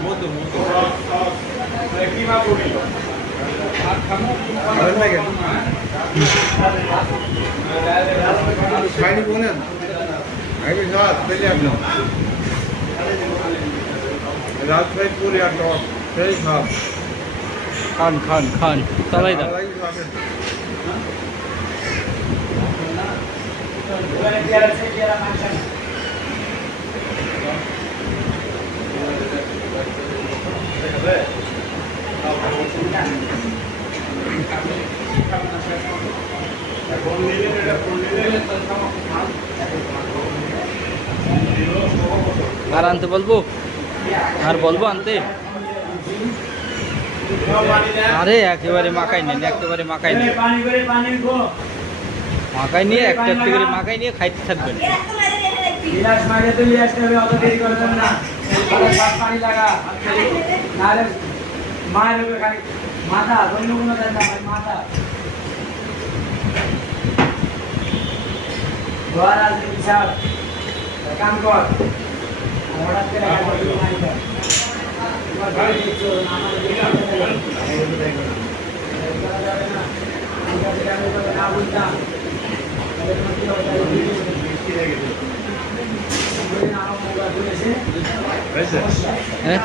মধু মধু shiny বলেন আমি রাত পেলে আপনি রাত ভাই পুরি আর টক সেই খাব খান খান খান চালাই দাও আর আনতে বলবো আর বলবো আনতে আরে একেবারে মাকাই নেন একেবারে মাকাই নেন মাকাই নিয়ে একটা একটা করে মাকাই নিয়ে খাইতে থাকবেন কাম কর হ্যাঁ